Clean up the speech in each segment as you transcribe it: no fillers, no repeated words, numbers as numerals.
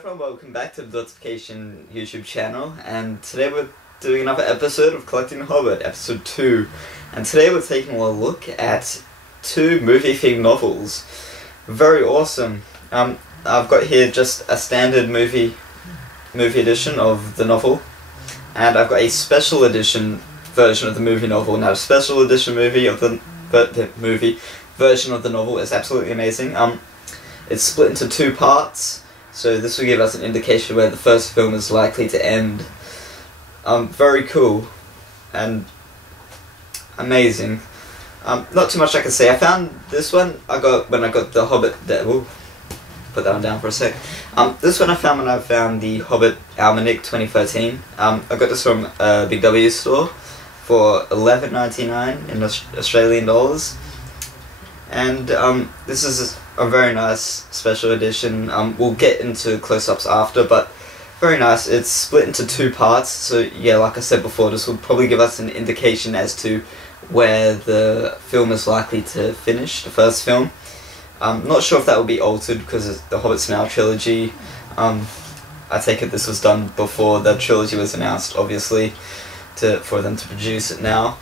everyone, welcome back to the Notification YouTube channel, and today we're doing another episode of Collecting Hobbit, episode 2. And today we're taking a look at 2 movie-themed novels. Very awesome. I've got here just a standard movie edition of the novel, and I've got a special edition version of the movie novel. Now, the special edition movie of the movie version of the novel is absolutely amazing. It's split into 2 parts, so this will give us an indication where the first film is likely to end. Very cool and amazing. Not too much I can say. I found this one when I got the Hobbit. Put that one down for a sec. This one I found when I found the Hobbit Almanac 2013. I got this from a Big W store for $11.99 in Australian dollars. And this is a very nice special edition. We'll get into close-ups after, but very nice. It's split into 2 parts, so yeah, like I said before, this will probably give us an indication as to where the film is likely to finish, the first film. Not sure if that will be altered because the Hobbit's now trilogy. I take it this was done before the trilogy was announced, obviously, for them to produce it now.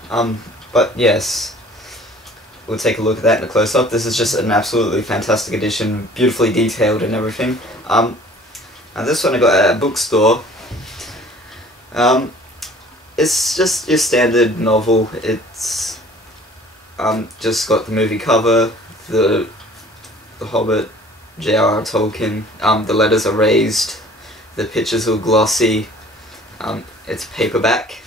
But yes, we'll take a look at that in a close-up. This is just an absolutely fantastic edition, beautifully detailed and everything. And this one I got at a bookstore. It's just your standard novel. It's just got the movie cover, the Hobbit, J.R.R. Tolkien. The letters are raised, the pictures are glossy. It's paperback.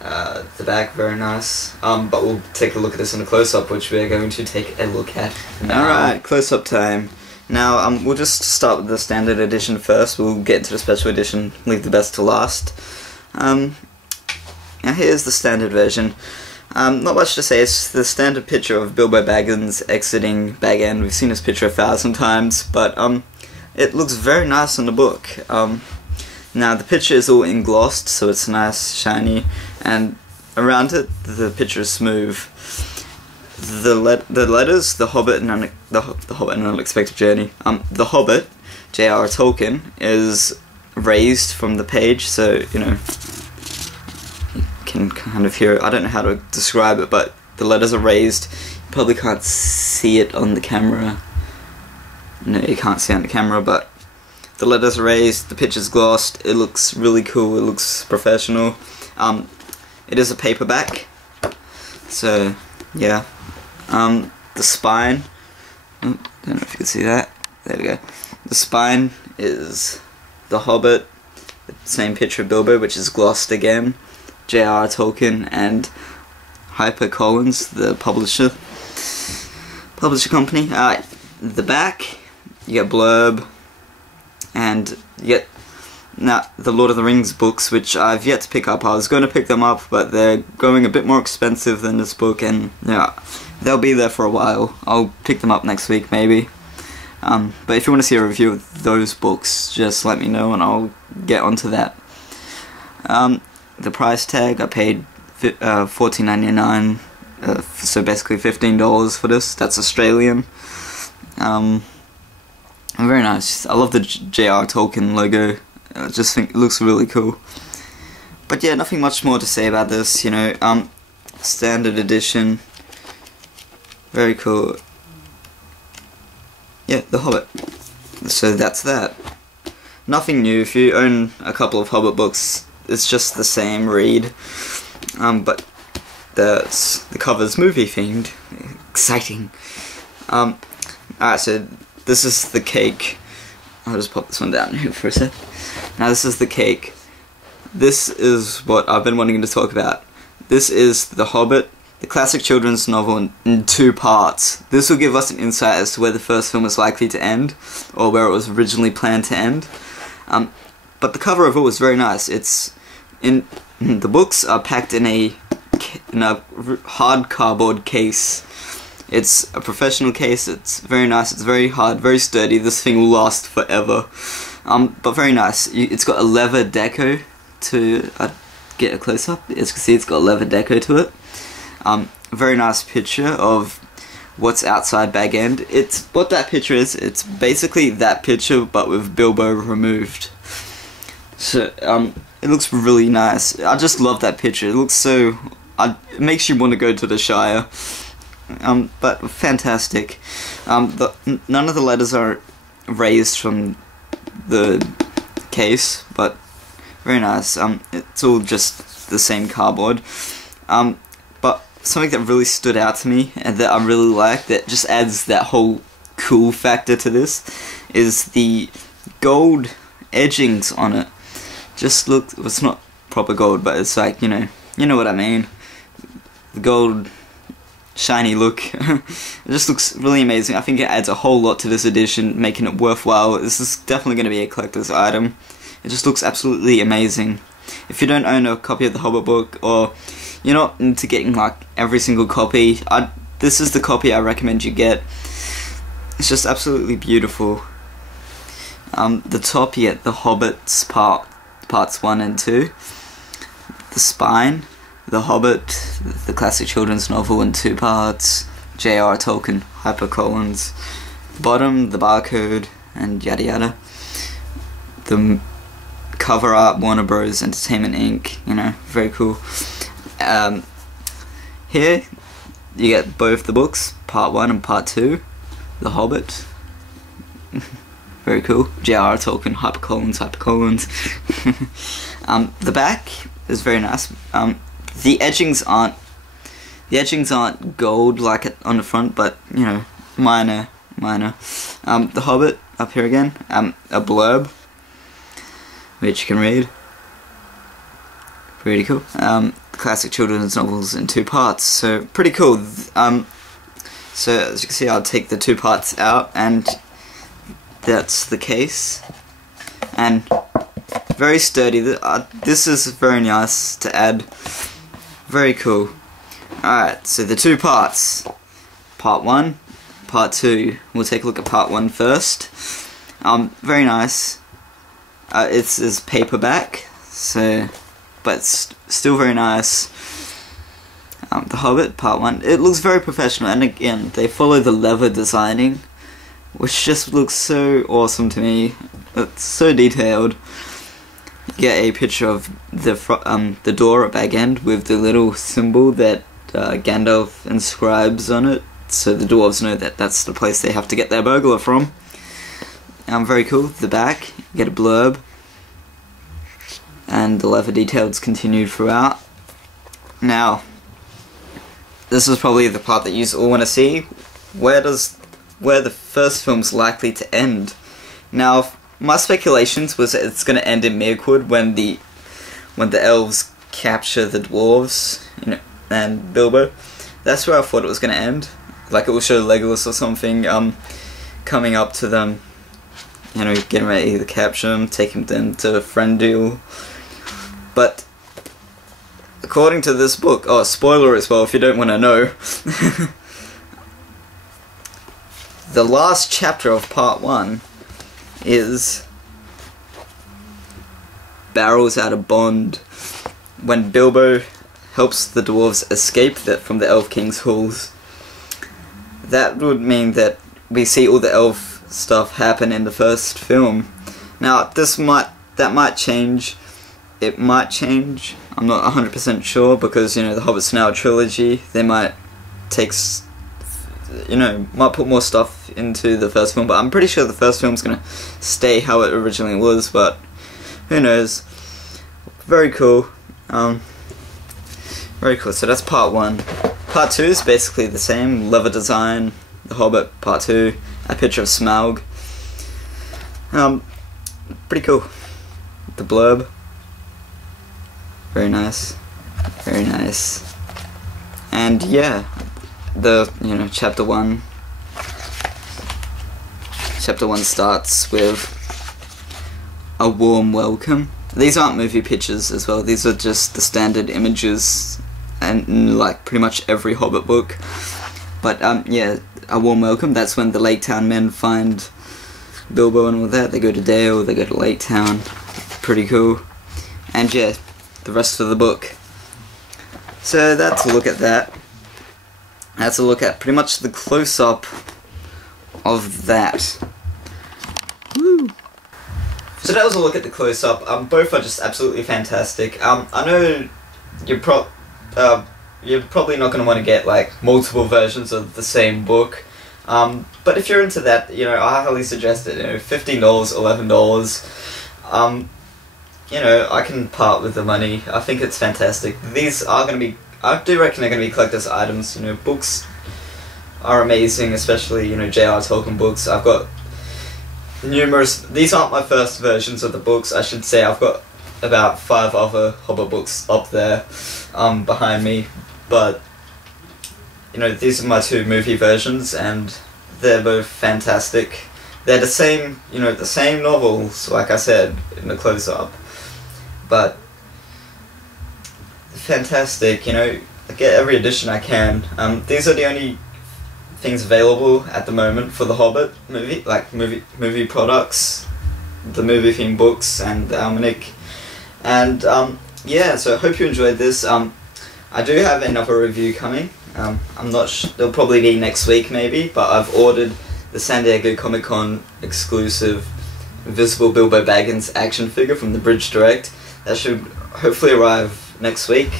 The back, very nice. But we'll take a look at this in a close-up, which we're going to take a look at now. Alright, close-up time. Now, we'll just start with the standard edition first. We'll get into the special edition, leave the best to last. Now here's the standard version. Not much to say. It's the standard picture of Bilbo Baggins exiting Bag End. We've seen this picture 1,000 times, but it looks very nice on the book. Now the picture is all englossed, so it's nice, shiny, and around it the picture is smooth. The letters, the Hobbit and the Hobbit and Unexpected Journey. The Hobbit, J.R.R. Tolkien, is raised from the page, so you know you can kind of hear it. I don't know how to describe it, but the letters are raised. You probably can't see it on the camera. No, you can't see it on the camera, but the letters are raised, the picture's glossed, it looks really cool, it looks professional. It is a paperback, so yeah. The spine, don't know if you can see that, there we go. The spine is the Hobbit, the same picture of Bilbo, which is glossed again, J.R.R. Tolkien and HarperCollins, the publisher company. The back, you get blurb, and you get now the Lord of the Rings books, which I've yet to pick up. I was going to pick them up, but they're going a bit more expensive than this book, and yeah, they'll be there for a while. I'll pick them up next week, maybe. But if you want to see a review of those books, just let me know and I'll get onto that. The price tag, I paid $14.99, so basically $15 for this. That's Australian. Very nice. I love the J.R.R. Tolkien logo. I just think it looks really cool. But yeah, nothing much more to say about this, you know. Standard edition. Very cool. Yeah, The Hobbit. So that's that. Nothing new. If you own a couple of Hobbit books, it's just the same read. But the cover's movie themed. Exciting. Alright, so this is the cake. I'll just pop this one down here for a sec. Now this is the cake. This is what I've been wanting to talk about. This is The Hobbit, the classic children's novel in 2 parts. This will give us an insight as to where the first film is likely to end, or where it was originally planned to end. But the cover of it was very nice. The books are packed in a hard cardboard case. It's a professional case. It's very nice. It's very hard, very sturdy. This thing will last forever. But very nice. It's got a leather deco to get a close up. As you can see, it's got a leather deco to it. Very nice picture of what's outside Bag End. It's what that picture is. It's basically that picture, but with Bilbo removed. So it looks really nice. I just love that picture. It looks so. It makes you want to go to the Shire. But fantastic. None of the letters are raised from the case, but very nice. It's all just the same cardboard. But something that really stood out to me and that I really like, that just adds that whole cool factor to this, is the gold edgings on it. Just look, it's not proper gold, but it's like, you know what I mean. The gold shiny look. It just looks really amazing. I think it adds a whole lot to this edition, making it worthwhile. This is definitely going to be a collector's item. It just looks absolutely amazing. If you don't own a copy of the Hobbit book, or you're not into getting like every single copy, this is the copy I recommend you get. It's just absolutely beautiful. The top, you get the Hobbit's parts 1 and 2. The spine, The Hobbit, the classic children's novel in 2 parts. J.R. Tolkien, hypercolons. Bottom, the barcode, and yada yada. The cover art, Warner Bros. Entertainment Inc. Very cool. Here, you get both the books, part 1 and part 2. The Hobbit. Very cool. J.R. Tolkien, hypercolons. The back is very nice. The edgings aren't gold like it on the front, but minor. The Hobbit up here again. A blurb, which you can read. Pretty cool. Classic children's novels in 2 parts, so pretty cool. So as you can see, I'll take the 2 parts out, and that's the case. And very sturdy. This is very nice to add. Very cool. Alright, so the 2 parts. Part 1, part 2. We'll take a look at part 1 first. Very nice. It's paperback, so, but it's still very nice. The Hobbit, part 1. It looks very professional, and again, they follow the leather designing, which just looks so awesome to me. It's so detailed. You get a picture of the door at Bag End with the little symbol that Gandalf inscribes on it, so the dwarves know that that's the place they have to get their burglar from. Very cool. The back, you get a blurb, and the leather details continued throughout. Now, this is probably the part that you all want to see. Where the first film's likely to end. Now, my speculations was that it's going to end in Mirkwood when the elves capture the dwarves, and Bilbo. That's where I thought it was going to end. Like it will show Legolas or something coming up to them, getting ready to capture them, taking them to Frendil. But according to this book, spoiler as well if you don't want to know, the last chapter of part 1 is Barrels Out of Bond, when Bilbo helps the dwarves escape from the Elf King's halls. That would mean that we see all the elf stuff happen in the first film. Now, that might change. It might change. I'm not 100% sure, because the Hobbit's now a trilogy. They might might put more stuff into the first film, but I'm pretty sure the first film's gonna stay how it originally was, but who knows. Very cool. Very cool. So that's part 1. Part 2 is basically the same. Leather design, The Hobbit, part 2, a picture of Smaug. Pretty cool. The blurb. Very nice. Very nice. And yeah, chapter 1. Chapter 1 starts with a warm welcome. These aren't movie pictures as well, these are just the standard images and like pretty much every Hobbit book. But yeah, a warm welcome, that's when the Lake Town men find Bilbo and all that. They go to Dale, they go to Lake Town. Pretty cool. And yeah, the rest of the book. So that's a look at that. That's a look at pretty much the close-up of that. Woo! So that was a look at the close-up. Both are just absolutely fantastic. I know you're probably not going to want to get like multiple versions of the same book, but if you're into that, you know, I highly suggest it. You know, $15, $11. You know, I can part with the money. I think it's fantastic. These are going to be, I do reckon they're going to be collector's items. You know, books are amazing, especially, you know, J.R. Tolkien books. I've got numerous, these aren't my first versions of the books, I should say. I've got about 5 other Hobbit books up there behind me, but you know, these are my 2 movie versions and they're both fantastic. They're the same, you know, the same novels, like I said in the close-up, but fantastic. You know, I get every edition I can. These are the only things available at the moment for the Hobbit movie, like movie products, the movie themed books and the almanac. And yeah, so I hope you enjoyed this. I do have another review coming. I'm not sure, it'll probably be next week maybe, but I've ordered the San Diego Comic-Con exclusive Invisible Bilbo Baggins action figure from the Bridge Direct. That should hopefully arrive next week.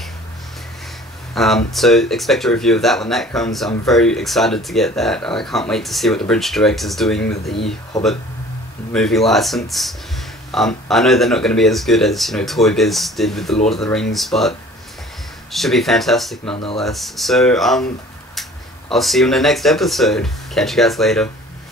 So expect a review of that when that comes. I'm very excited to get that. I can't wait to see what the Bridge Direct is doing with the Hobbit movie license. I know they're not going to be as good as, you know, Toy Biz did with the Lord of the Rings, but should be fantastic nonetheless. So I'll see you in the next episode. Catch you guys later.